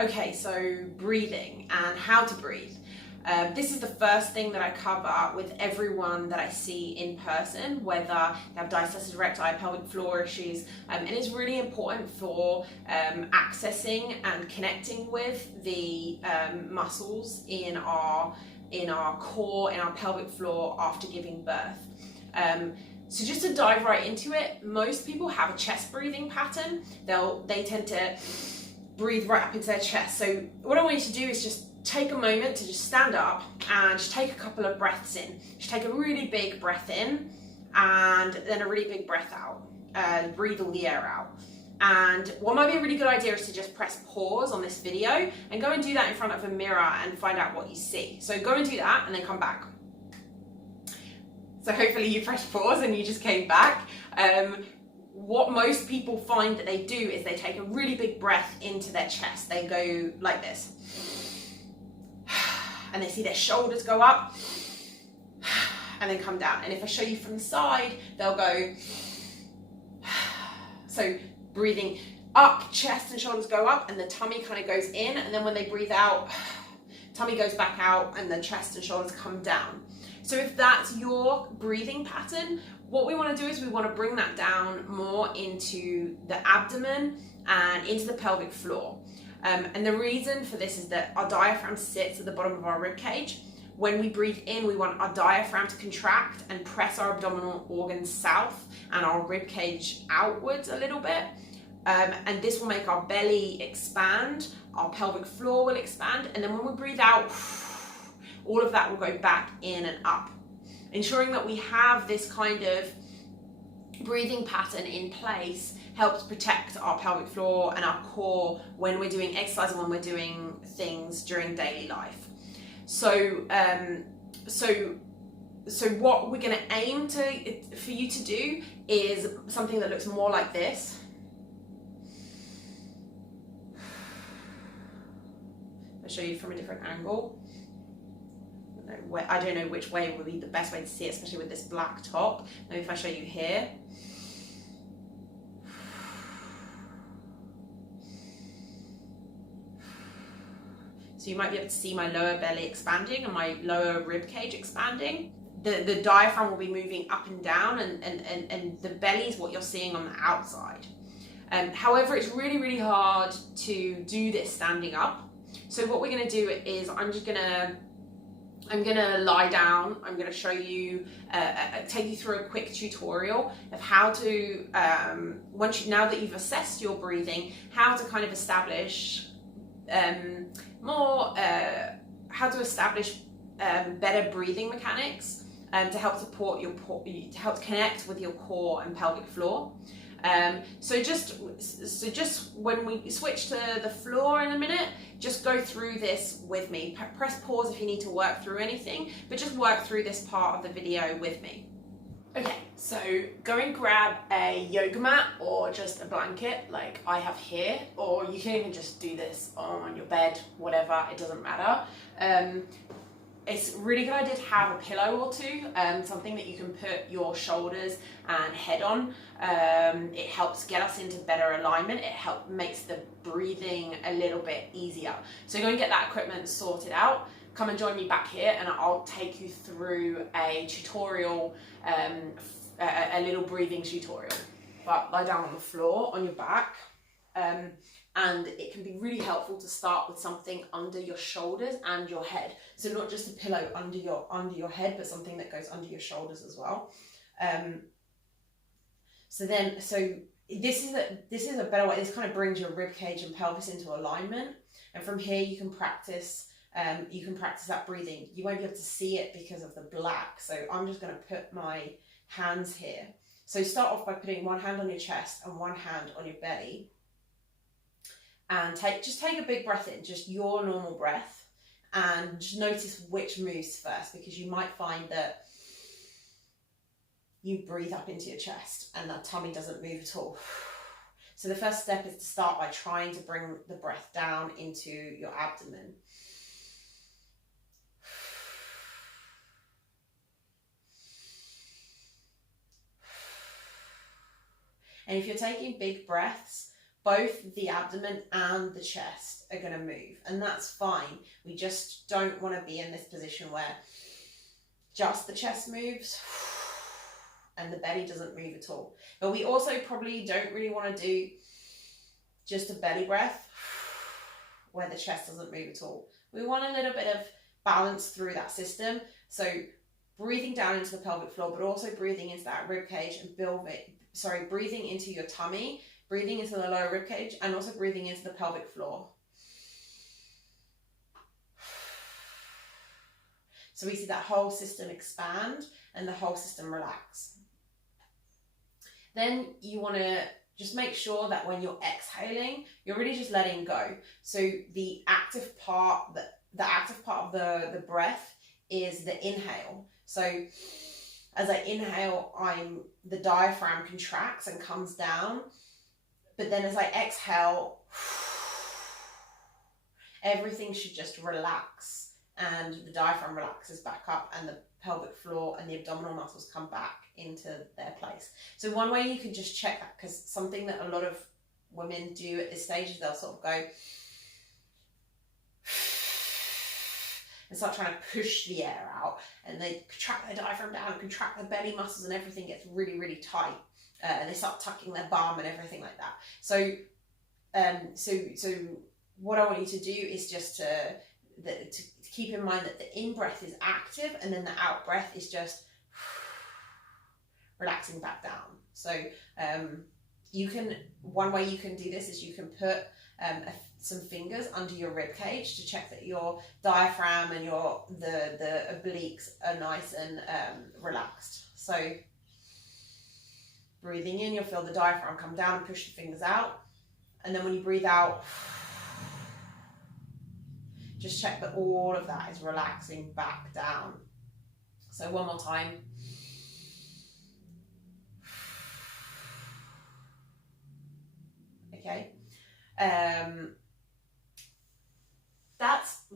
Okay, so breathing and how to breathe. This is the first thing that I cover with everyone that I see in person, whether they have diastasis recti, pelvic floor issues, and it's really important for accessing and connecting with the muscles in our core, in our pelvic floor after giving birth. So just to dive right into it, most people have a chest breathing pattern. They tend to breathe right up into their chest. So what I want you to do is just take a moment to just stand up and just take a couple of breaths in. Just take a really big breath in and then a really big breath out. Breathe all the air out. And what might be a really good idea is to just press pause on this video and go and do that in front of a mirror and find out what you see. So go and do that and then come back. So hopefully you pressed pause and you just came back. What most people find that they do is they take a really big breath into their chest. They go like this. And they see their shoulders go up and then come down. And if I show you from the side, they'll go. So breathing up, chest and shoulders go up and the tummy kind of goes in. And then when they breathe out, tummy goes back out and the chest and shoulders come down. So if that's your breathing pattern, what we want to do is we want to bring that down more into the abdomen and into the pelvic floor. And the reason for this is that our diaphragm sits at the bottom of our rib cage. When we breathe in, we want our diaphragm to contract and press our abdominal organs south and our rib cage outwards a little bit. And this will make our belly expand, our pelvic floor will expand, and then when we breathe out, all of that will go back in and up. Ensuring that we have this kind of breathing pattern in place helps protect our pelvic floor and our core when we're doing exercise and when we're doing things during daily life. So what we're going to aim for you to do is something that looks more like this. I'll show you from a different angle. I don't know which way would be the best way to see it, especially with this black top. Maybe if I show you here. So you might be able to see my lower belly expanding and my lower rib cage expanding. The diaphragm will be moving up and down and the belly is what you're seeing on the outside. However, it's really, really hard to do this standing up. So what we're going to do is I'm going to lie down. I'm going to show you, take you through a quick tutorial of how to, now that you've assessed your breathing, how to kind of establish better breathing mechanics to help support to help connect with your core and pelvic floor. So just when we switch to the floor in a minute, just go through this with me. Press pause if you need to work through anything, but just work through this part of the video with me. Okay, so go and grab a yoga mat or just a blanket like I have here, or you can even just do this on your bed, whatever, it doesn't matter. It's a really good idea to have a pillow or two, something that you can put your shoulders and head on. It helps get us into better alignment. It makes the breathing a little bit easier. So go and get that equipment sorted out. Come and join me back here and I'll take you through a tutorial, a little breathing tutorial. But lie down on the floor on your back. And it can be really helpful to start with something under your shoulders and your head. So not just a pillow under your head, but something that goes under your shoulders as well. So this is a better way. This kind of brings your rib cage and pelvis into alignment. And from here you can practice that breathing. You won't be able to see it because of the black. So I'm just going to put my hands here. So start off by putting one hand on your chest and one hand on your belly. And just take a big breath in, just your normal breath, and just notice which moves first, because you might find that you breathe up into your chest and that tummy doesn't move at all. So the first step is to start by trying to bring the breath down into your abdomen. And if you're taking big breaths, both the abdomen and the chest are going to move, and that's fine. We just don't want to be in this position where just the chest moves and the belly doesn't move at all. But we also probably don't really want to do just a belly breath where the chest doesn't move at all. We want a little bit of balance through that system. So breathing down into the pelvic floor, but also breathing into that rib cage and breathing into your tummy, breathing into the lower rib cage, and also breathing into the pelvic floor. So we see that whole system expand and the whole system relax. Then you want to just make sure that when you're exhaling, you're really just letting go. So the active part of the breath is the inhale. So as I inhale, the diaphragm contracts and comes down. But then as I exhale, everything should just relax, and the diaphragm relaxes back up, and the pelvic floor and the abdominal muscles come back into their place. So one way you can just check that, because something that a lot of women do at this stage is they'll sort of go and start trying to push the air out, and they contract their diaphragm down, contract their belly muscles, and everything gets really, really tight. And they start tucking their bum and everything like that. So, so what I want you to do is just to keep in mind that the in breath is active, and then the out breath is just relaxing back down. So, one way you can do this is you can put some fingers under your rib cage to check that your diaphragm and the obliques are nice and relaxed. So, breathing in, you'll feel the diaphragm come down and push the fingers out. And then when you breathe out, just check that all of that is relaxing back down. So one more time. Okay.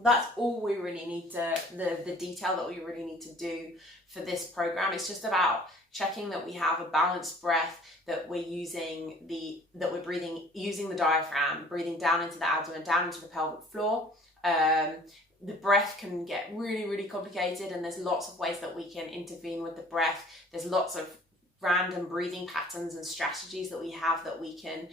That's all we really need to, the detail that we really need to do for this program. It's just about checking that we have a balanced breath, that we're using using the diaphragm, breathing down into the abdomen, down into the pelvic floor. The breath can get really, really complicated, and there's lots of ways that we can intervene with the breath. There's lots of random breathing patterns and strategies that we have that we can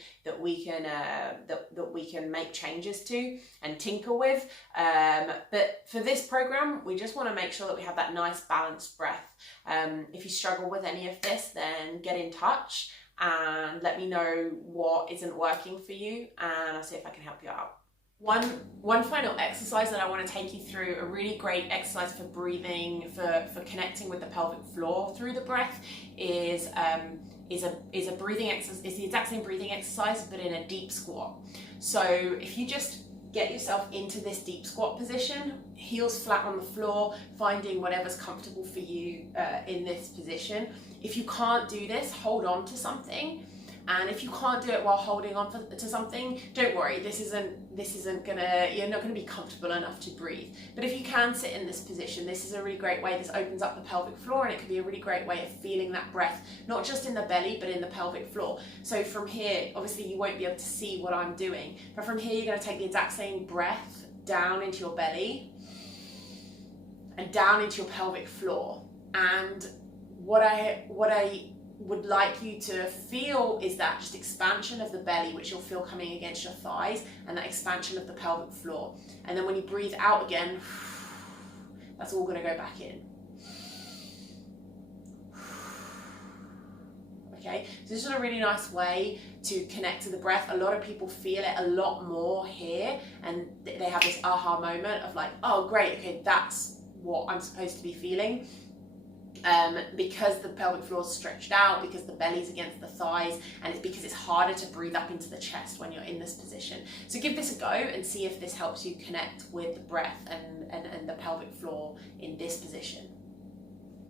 make changes to and tinker with. But for this program, we just want to make sure that we have that nice balanced breath. If you struggle with any of this, then get in touch and let me know what isn't working for you, and I'll see if I can help you out. One final exercise that I want to take you through, a really great exercise for breathing, for connecting with the pelvic floor through the breath, is a breathing exercise. It's the exact same breathing exercise, but in a deep squat. So if you just get yourself into this deep squat position, heels flat on the floor, finding whatever's comfortable for you in this position. If you can't do this, hold on to something. And if you can't do it while holding on to something, don't worry, you're not gonna be comfortable enough to breathe. But if you can sit in this position, this is a really great way. This opens up the pelvic floor, and it can be a really great way of feeling that breath, not just in the belly, but in the pelvic floor. So from here, obviously you won't be able to see what I'm doing, but from here, you're gonna take the exact same breath down into your belly and down into your pelvic floor. And what I would like you to feel is that just expansion of the belly, which you'll feel coming against your thighs, and that expansion of the pelvic floor. And then when you breathe out again, that's all going to go back in. Okay, so this is a really nice way to connect to the breath. A lot of people feel it a lot more here, and they have this aha moment of like, oh great, okay, that's what I'm supposed to be feeling. Because the pelvic floor is stretched out, because the belly's against the thighs, and it's because it's harder to breathe up into the chest when you're in this position. So give this a go and see if this helps you connect with the breath and the pelvic floor in this position.